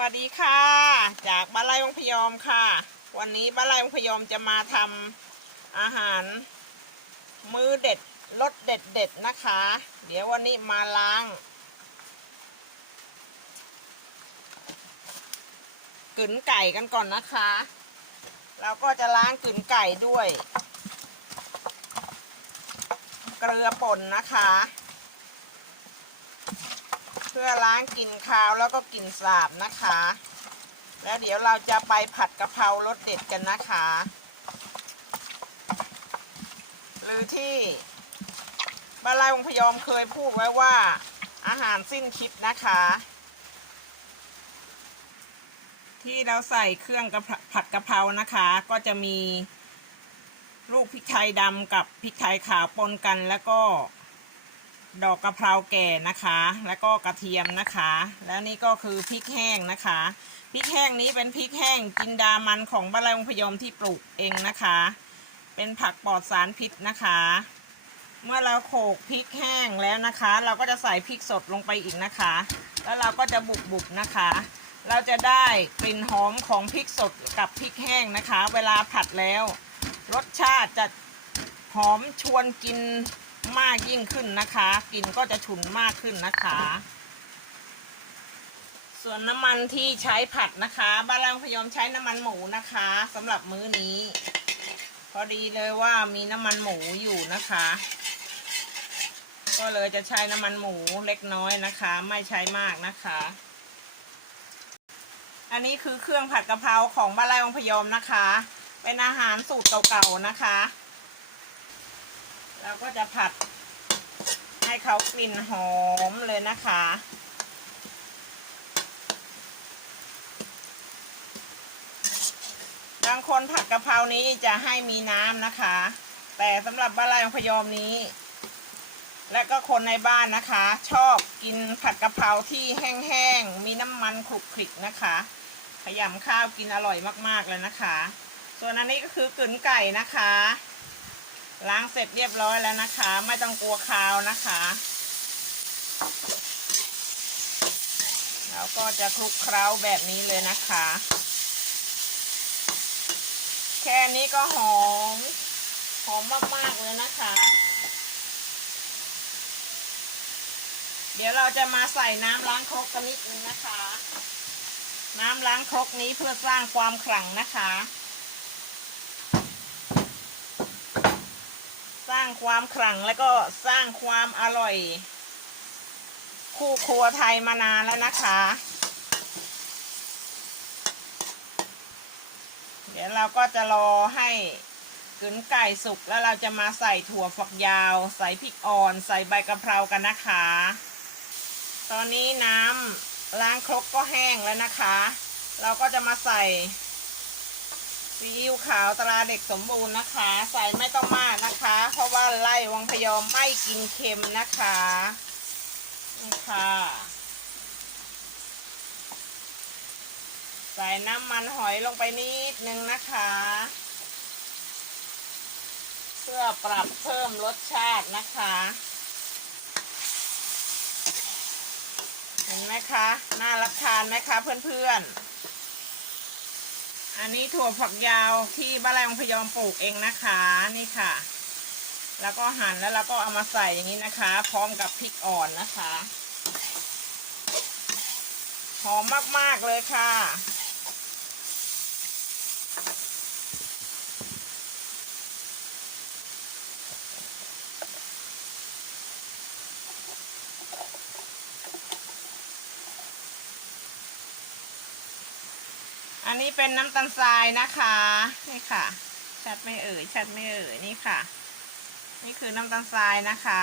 วัสดีค่ะ จากบ้านไร่วงพยอมค่ะ วันนี้บ้านไร่วงพยอมจะมาทำอาหาร มื้อเด็ดรสเด็ดเด็ดนะคะ เดี๋ยววันนี้มาล้างกึ๋นไก่กันก่อนนะคะ เราก็จะล้างกึ๋นไก่ด้วย เกลือป่นนะคะ พื่อล้างกลิ่นคาวแล้วก็กลิ่นสาบนะคะ แล้วเดี๋ยวเราจะไปผัดกะเพรารสเด็ดกันนะคะ หรือที่บ้านไร่วงพยอมเคยพูดไว้ว่าอาหารสิ้นคิดนะคะ ที่เราใส่เครื่องกะผัดกะเพรานะคะ ก็จะมีลูกพริกไทยดำกับพริกไทยขาวปนกันแล้วก็ ดอกกะเพราแก่นะคะ แล้วก็กระเทียมนะคะ แล้วนี่ก็คือพริกแห้งนะคะ พริกแห้งนี้เป็นพริกแห้งจินดามันของบ้านไร่วงพยอมที่ปลูกเองนะคะ เป็นผักปลอดสารพิษนะคะ เมื่อเราโขลกพริกแห้งแล้วนะคะ เราก็จะใส่พริกสดลงไปอีกนะคะ แล้วเราก็จะบุบๆนะคะ เราจะได้กลิ่นหอมของพริกสดกับพริกแห้งนะคะ เวลาผัดแล้ว รสชาติจะหอมชวนกิน มากยิ่งขึ้นนะคะ กลิ่นก็จะฉุนมากขึ้นนะคะ ส่วนน้ำมันที่ใช้ผัดนะคะบ้านเราพยอมใช้น้ำมันหมูนะคะสำหรับมื้อนี้ พอดีเลยว่ามีน้ำมันหมูอยู่นะคะ ก็เลยจะใช้น้ำมันหมูเล็กน้อยนะคะ ไม่ใช้มากนะคะ อันนี้คือเครื่องผัดกะเพราของบ้านไร่องพยอมนะคะ เป็นอาหารสูตรเก่าๆนะคะ เราก็จะผัดให้เขากลิ่นหอมเลยนะคะ บางคนผัดกะเพรานี้จะให้มีน้ำนะคะ แต่สำหรับบ้านไร่ของพยอมนี้ และก็คนในบ้านนะคะ ชอบกินผัดกะเพราที่แห้งๆ มีน้ำมันคลุกคลิกนะคะ ขยำข้าวกินอร่อยมากๆเลยนะคะ ส่วนอันนี้ก็คือกึ๋นไก่นะคะ ล้างเสร็จเรียบร้อยแล้วนะคะ ไม่ต้องกลัวคาวนะคะ แล้วก็จะคลุกเคล้าแบบนี้เลยนะคะ แค่นี้ก็หอม หอมมาก ๆ เลยนะคะ เดี๋ยวเราจะมาใส่น้ำล้างครกกันนิดนึงนะคะ น้ำล้างครกนี้เพื่อสร้างความขลังนะคะ ร้างความขลังแล้วก็สร้างความอร่อย คู่ครัวไทยมานานแล้วนะคะ เดี๋ยวเราก็จะรอให้กึ๋นไก่สุกแล้วเราจะมาใส่ถั่วฝักยาว ใส่พริกอ่อน ใส่ใบกะเพรากันนะคะ ตอนนี้น้ำล้างครกก็แห้งแล้วนะคะ เราก็จะมาใส่ ซีอิ๊วขาวตราเด็กสมบูรณ์นะคะ ใส่ไม่ต้องมากนะคะ เพราะว่าไล่วังพยอมไม่กินเค็มนะคะนี่ค่ะ ใส่น้ำมันหอยลงไปนิดนึงนะคะ เพื่อปรับเพิ่มรสชาตินะคะ เห็นไหมคะ น่ารับทานไหมคะเพื่อนๆ อันนี้ถั่วฝักยาวที่บ้านแรงพยอมปลูกเองนะคะนี่ค่ะ แล้วก็หั่นแล้วเราก็เอามาใส่อย่างนี้นะคะ พร้อมกับพริกอ่อนนะคะหอมมากๆเลยค่ะ อันนี้เป็นน้ำตาลทรายนะคะ นี่ค่ะ ชัดไม่เอ่ย ชัดไม่เอ่ย นี่ค่ะ นี่คือน้ำตาลทรายนะคะ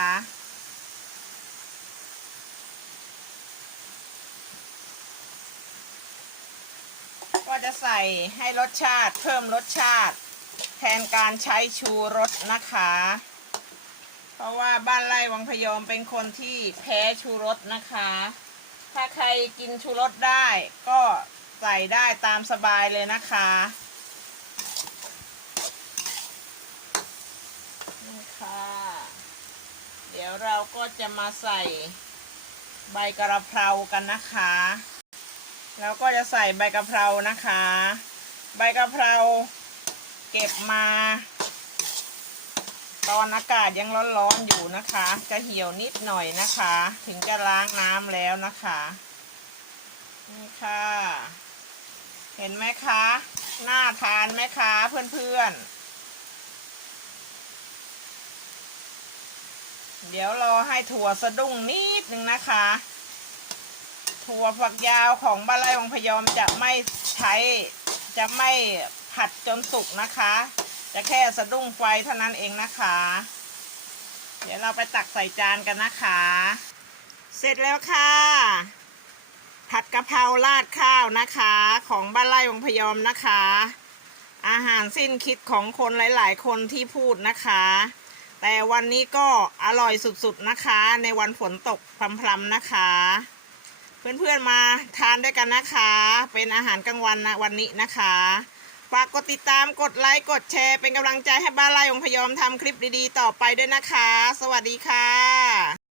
ก็จะใส่ให้รสชาติเพิ่มรสชาติ แทนการใช้ชูรสนะคะ เพราะว่าบ้านไร่วังพยอมเป็นคนที่แพ้ชูรสนะคะ ถ้าใครกินชูรสได้ก็ ใส่ได้ตามสบายเลยนะคะนี่ค่ะ เดี๋ยวเราก็จะมาใส่ใบกระเพรากันนะคะ แล้วก็จะใส่ใบกะเพรานะคะ ใบกะเพราเก็บมา ตอนอากาศยังร้อนๆอยู่นะคะ จะเหี่ยวนิดหน่อยนะคะ ถึงจะล้างน้ำแล้วนะคะ นี่ค่ะ เห็นไหมคะ น่าทานไหมคะเพื่อนๆเดี๋ยวรอให้ถั่วสะดุ้งนิดนึงนะคะ ถั่วฝักยาวของบ้านไร่วังพยอมจะไม่ใช้จะไม่ผัดจนสุกนะคะ จะแค่สะดุ้งไฟเท่านั้นเองนะคะ เดี๋ยวเราไปตักใส่จานกันนะคะ เสร็จแล้วค่ะ ผัดกะเพราราดข้าวนะคะ ของบ้านไร่วังพยอมนะคะ อาหารสิ้นคิดของคนหลาย ๆ คนที่พูดนะคะ แต่วันนี้ก็อร่อยสุด ๆ นะคะ ในวันฝนตกพรำๆนะคะ เพื่อน ๆ มาทานด้วยกันนะคะ เป็นอาหารกลางวันนะวันนี้นะคะฝากกดติดตามกดไลค์กดแชร์เป็นกำลังใจให้บ้านไร่องพยอมทำคลิปดีๆ ต่อไปด้วยนะคะ สวัสดีค่ะ